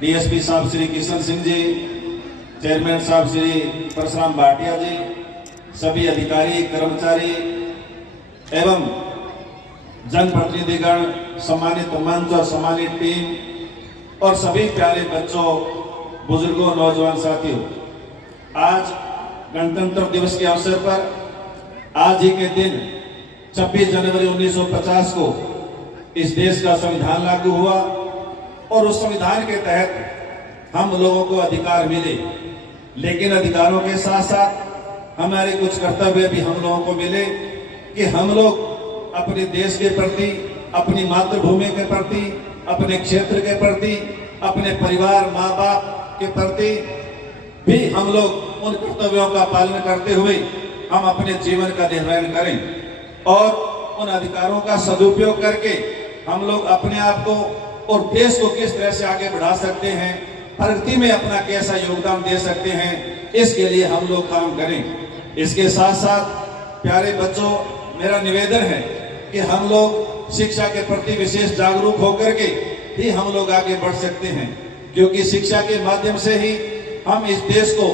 DSP साहब Shri Kishan Singh ji, chairman साहब श्री परशुराम भाटिया जी, सभी अधिकारी कर्मचारी एवं जनप्रतिनिधिगण, सम्मानित मंच और सम्मानित टीम और सभी प्यारे बच्चों, बुजुर्गों, नौजवान साथियों, आज गणतंत्र दिवस के अवसर पर आज ही के दिन 26 जनवरी 1950 को इस देश का संविधान लागू हुआ और उस संविधान के तहत हम लोगों को अधिकार मिले। लेकिन अधिकारों के साथ साथ हमारे कुछ कर्तव्य भी हम लोगों को मिले कि हम लोग अपने देश के प्रति, अपनी मातृभूमि के प्रति, अपने क्षेत्र के प्रति, अपने परिवार, माँ बाप के प्रति भी हम लोग उन कर्तव्यों का पालन करते हुए हम अपने जीवन का निर्वहन करें और उन अधिकारों का सदुपयोग करके हम लोग अपने आप को और देश को किस तरह से आगे बढ़ा सकते हैं, प्रगति में अपना कैसा योगदान दे सकते हैं, इसके लिए हम लोग काम करें। इसके साथ साथ प्यारे बच्चों, मेरा निवेदन है कि हम लोग शिक्षा के प्रति विशेष जागरूक होकर के ही हम लोग आगे बढ़ सकते हैं, क्योंकि शिक्षा के माध्यम से ही हम इस देश को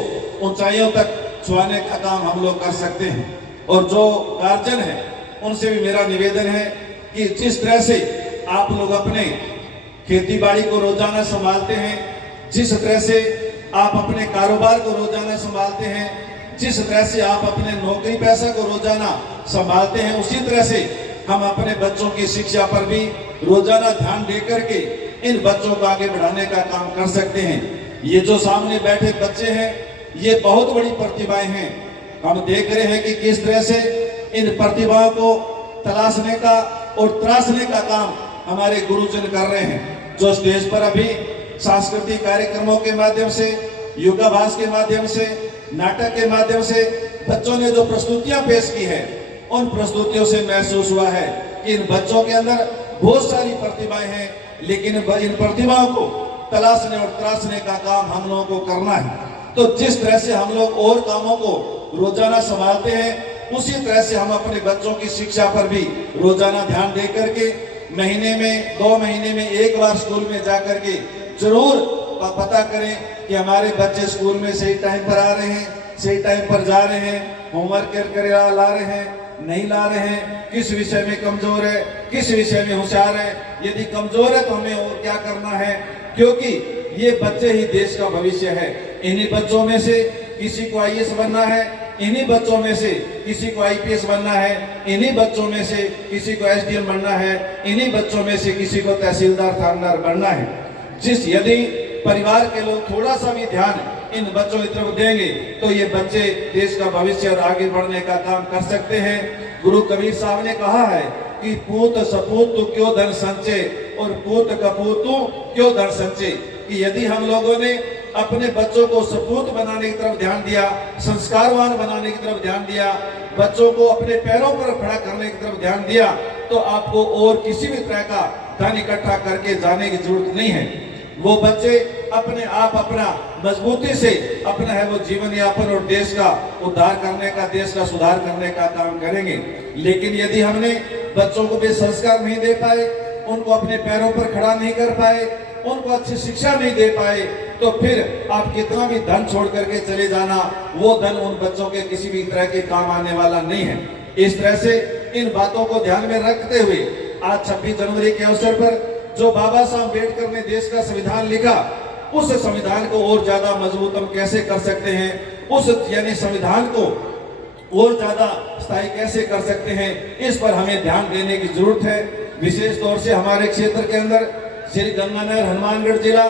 ऊंचाइयों तक छुआने का काम हम लोग कर सकते हैं। और जो गार्जियन है उनसे भी मेरा निवेदन है कि जिस तरह से आप लोग अपने खेती बाड़ी को रोजाना संभालते हैं, जिस तरह से आप अपने कारोबार को रोजाना संभालते हैं, जिस तरह से आप अपने नौकरी पैसा को रोजाना संभालते हैं, उसी तरह से हम अपने बच्चों की शिक्षा पर भी रोजाना ध्यान दे करके इन बच्चों को आगे बढ़ाने का काम कर सकते हैं। ये जो सामने बैठे बच्चे हैं, ये बहुत बड़ी प्रतिभाएं हैं। हम देख रहे हैं कि किस तरह से इन प्रतिभाओं को तलाशने का और तराशने का काम हमारे गुरुजन कर रहे हैं। जो स्टेज पर अभी सांस्कृतिक कार्यक्रमों के माध्यम से, योगाभ्यास के माध्यम से, नाटक के माध्यम से बच्चों ने जो प्रस्तुतियां पेश की है, उन प्रस्तुतियों से महसूस हुआ है कि इन बच्चों के अंदर बहुत सारी प्रतिभाएं हैं, लेकिन इन प्रतिभाओं को तलाशने और तराशने का काम हम लोगों को करना है। तो जिस तरह से हम लोग और कामों को रोजाना संभालते हैं, उसी तरह से हम अपने बच्चों की शिक्षा पर भी रोजाना ध्यान दे करके महीने में, 2 महीने में एक बार स्कूल में जा करके जरूर पता करें कि हमारे बच्चे स्कूल में सही टाइम पर आ रहे हैं, सही टाइम पर जा रहे हैं, होमवर्क कर ला रहे हैं, नहीं ला रहे हैं, किस विषय में कमजोर है, किस विषय में होशियार है। यदि कमजोर है तो हमें और क्या करना है, क्योंकि ये बच्चे ही देश का भविष्य है। इन्हीं बच्चों में से किसी को आईएएस बनना है, इन्हीं बच्चों में से किसी को आईपीएस बनना है, इन्हीं बच्चों में से किसी को एसडीएम बनना है, इन्हीं बच्चों में से किसी को तहसीलदार, थानेदार बनना है। यदि परिवार के लोग थोड़ा सा भी ध्यान इन बच्चों की तरफ देंगे तो ये बच्चे देश का भविष्य और आगे बढ़ने का काम कर सकते हैं। गुरु कबीर साहब ने कहा है कि पूत सपूत क्यों धन संचय और पूत कपूत क्यों धन संचय, कि यदि हम लोगों ने अपने बच्चों को सपूत बनाने की तरफ ध्यान दिया, संस्कारवान बनाने की तरफ ध्यान दिया, बच्चों को अपने पैरों पर खड़ा करने की तरफ ध्यान दिया, तो आपको और किसी भी तरह का धन इकट्ठा करके जाने की जरूरत नहीं है। वो बच्चे अपने आप अपना मजबूती से अपना है वो जीवन यापन और देश का उद्धार करने का, देश का सुधार करने का काम करेंगे। लेकिन यदि हमने बच्चों को भी संस्कार नहीं दे पाए, उनको अपने पैरों पर खड़ा नहीं कर पाए, उनको अच्छी शिक्षा नहीं दे पाए, तो फिर आप कितना भी धन छोड़ करके चले जाना, वो धन उन बच्चों के किसी भी तरह के काम आने वाला नहीं है। इस तरह से इन बातों को ध्यान में रखते हुए आज 26 जनवरी के अवसर पर जो बाबा साहब अम्बेडकर ने देश का संविधान लिखा, उस संविधान को और ज्यादा मजबूत हम कैसे कर सकते हैं, उस यानी संविधान को और ज्यादा स्थायी कैसे कर सकते हैं, इस पर हमें ध्यान देने की जरूरत है। विशेष तौर से हमारे क्षेत्र के अंदर श्री गंगानगर, हनुमानगढ़ जिला,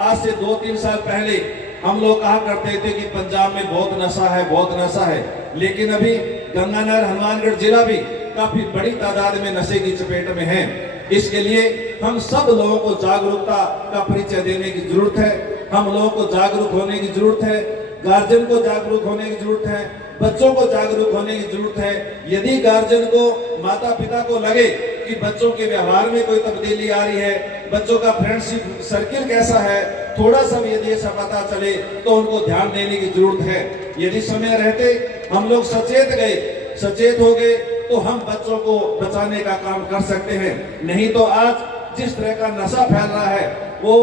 आज से 2-3 साल पहले हम लोग कहा करते थे कि पंजाब में बहुत नशा है, बहुत नशा है, लेकिन अभी गंगानगर, हनुमानगढ़ जिला भी काफी बड़ी तादाद में नशे की चपेट में है। इसके लिए हम सब लोगों को जागरूकता का परिचय देने की जरूरत है, हम लोगों को जागरूक होने की जरूरत है, गार्जियन को जागरूक होने की जरूरत है, बच्चों को जागरूक होने की जरूरत है। यदि गार्जियन को, माता पिता को लगे कि बच्चों के व्यवहार में कोई तब्दीली आ रही है, बच्चों का फ्रेंडशिप सर्किल कैसा है, थोड़ा सा भी यदि ऐसा पता चले तो उनको ध्यान देने की जरूरत है। यदि समय रहते हम लोग सचेत हो गए तो हम बच्चों को बचाने का काम कर सकते हैं। नहीं तो आज जिस तरह का नशा फैल रहा है वो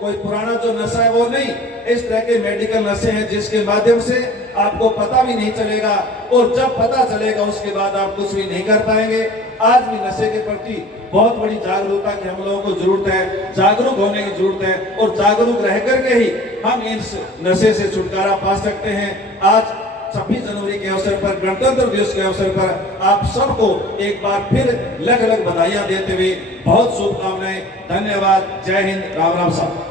कोई पुराना जो नशा है वो नहीं, इस तरह के मेडिकल नशे हैं जिसके माध्यम से आपको पता भी नहीं चलेगा और जब पता चलेगा उसके बाद आप कुछ भी नहीं कर पाएंगे। आज भी नशे के प्रति बहुत बड़ी जागरूकता की हम लोगों को जरूरत है, जागरूक होने की जरूरत है और जागरूक रह करके ही हम इस नशे से छुटकारा पा सकते हैं। आज 26 जनवरी के अवसर पर, गणतंत्र दिवस के अवसर पर आप सबको एक बार फिर लख लख बधाइयां देते हुए बहुत शुभकामनाएं। धन्यवाद। जय हिंद। राम राम साहब।